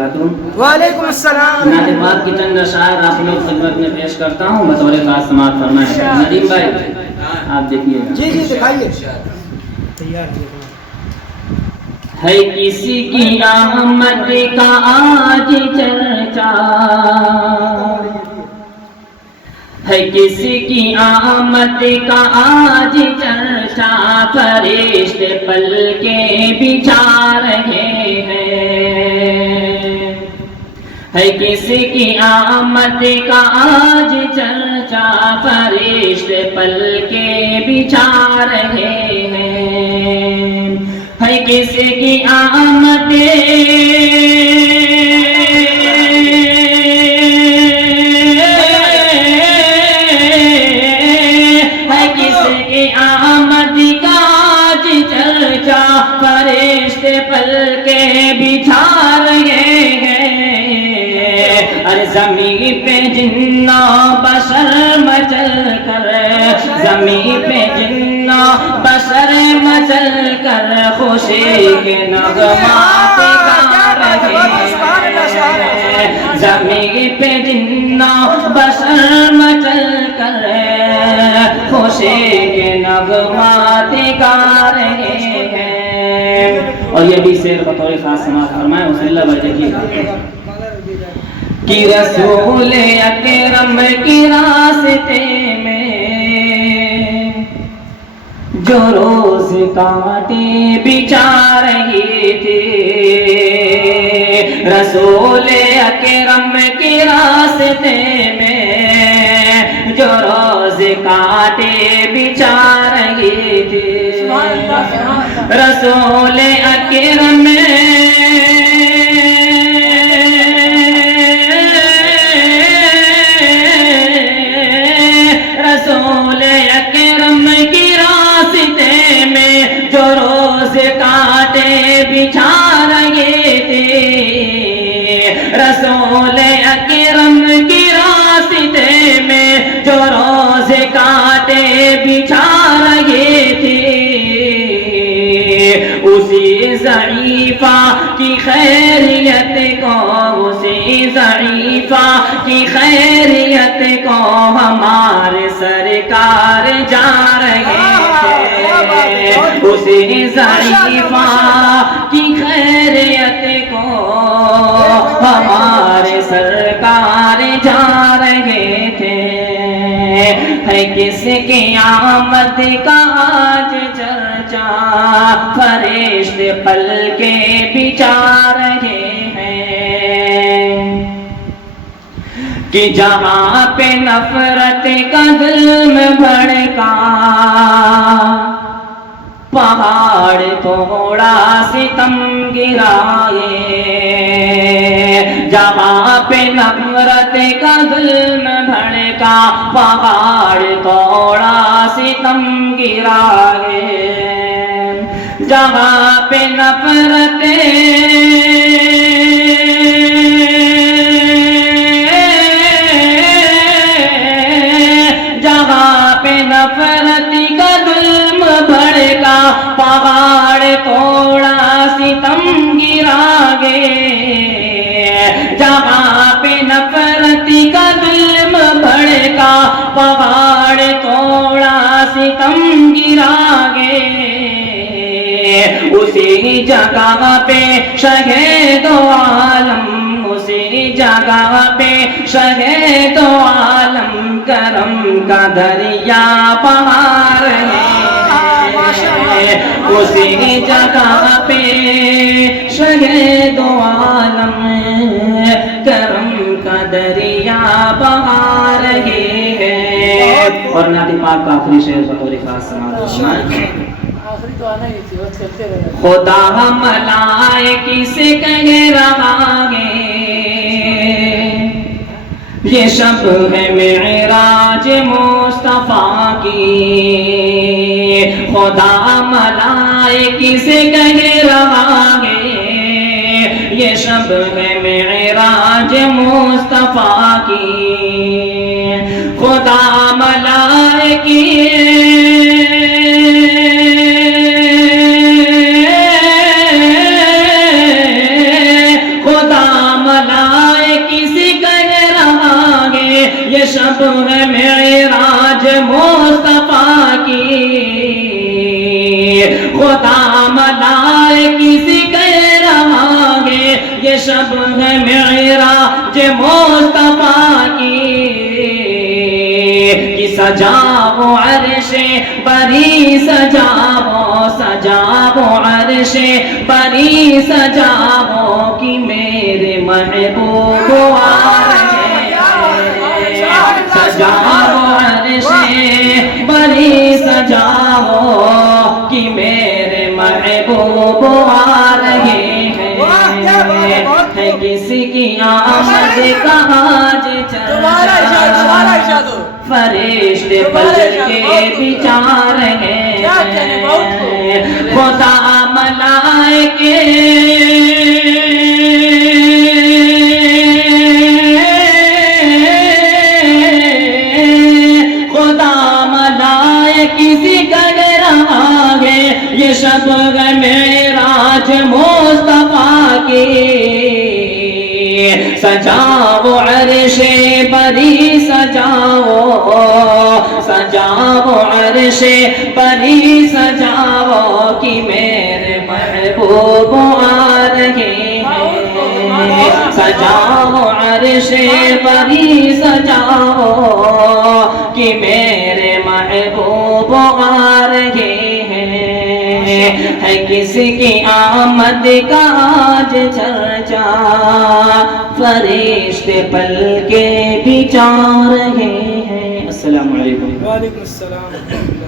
وبرکاتہ. وعلیکم السلام. نعت پاک کی چند اشعار آپ لوگ خدمت میں پیش کرتا ہوں، بطور خاص سماعت فرمائیں. ندیم بھائی آپ دیکھیے گا. جی جی دکھائیے. تیار ہے کسی کی آمد کا آج چرچا، ہے کسی کی آمد کا آج چرچا، فرشتے پل کے بچھا رہے ہیں. ہے کسی کی آمد کا آج چرچا، فرشتے پل کے بچھا رہے ہیں. ہے کسی کی آمد فرشتے پل کے بچھا رہے ہیں. ارے زمین پہ جن بشر مچل کر، زمین پہ جن بشر مچل کر خوشی کے نغمات گا رہے ہیں. زمین پہ جن بشر مچل کر خوشی کے نغمات گا رہے ہیں. اور یہ بھی شعر بطور خاص سماعت فرمائیں. اس اللہ بھائی دیکھیے گا کہ رسول اکرم کی راستے میں جو روز کانٹے بچھا رہی تھی، رسول اکرم کی راستے میں جو روز کانٹے بچھا رہی تھی، رسول اکرم رسول اکرم کی راستے میں جو روز کانٹے بچھا رہے تھے، رسول اکرم کی راستے میں جو روز کانٹے بچھا رہے تھے، اسی ضعیفہ کی خیریت کو، اسی ضعیفہ کی خیریت کو ہمارے سرکار جا رہے تھے. اسی ضعیفہ کی خیریت کو ہمارے سرکار جا رہے تھے. ہے کس کی آمد کا آج چرچا، فرشتے پل کے بچھا رہے ہیں. کہ جہاں پہ نفرت کا ظلم بھڑکا، پہاڑ توڑا ستم گرائے. جہاں پہ نفرت کا ظلم بھڑکا، پہاڑ توڑا ستم گرائے. جہاں پہ نفرت نفرت کا ظلم بھڑکا، پہاڑ توڑا ستم گرا گے. جہاں پہ نفرت کا ظلم بھڑکا، پہاڑ توڑا ستم گرا گے. اسی جگہ پہ شہید و عالم، اسی جگہ پہ شہید و عالم کرم کا دریا بہا رہے ہیں. اسی جگہ پہ شہید و عالم کرم کا دریا بہا رہے ہیں. اور نعت پاک کا آخری شعر بطور خاص سماعت فرمائیں. خدا ملائکی سے کہہ رہا ہے، یہ شب ہے معراج مصطفیٰ کی. خدا ملائکی سے کہہ رہا ہے، یہ شب ہے معراج مصطفیٰ کی. خدا ملائکی سجاؤ عرش بری سجاؤ سجاؤ عرش بری سجاؤ کہ میرے محبوب آ رہے ہیں سجاؤ عرش بری سجاؤ کہ میرے محبوب آ رہے ہیں ہے کسی کی آمد کا آج چل فرشتے پلٹ کے بچار ہیں خدا ملائکے خدا ملائکے کسی کر رہا ہے یہ شب معراج مصطفیٰ کی سجاؤ عرش بری سجاؤ سجاؤ عرش بری سجاؤ کہ میرے محبوب آ رہے ہیں سجاؤ عرش بری سجاؤ کہ میرے محبوب آ رہے ہیں ہے کسی کی آمد کا آج چرچا فرشتے پل کے بچار رہے ہیں. السلام علیکم. وعلیکم السلام.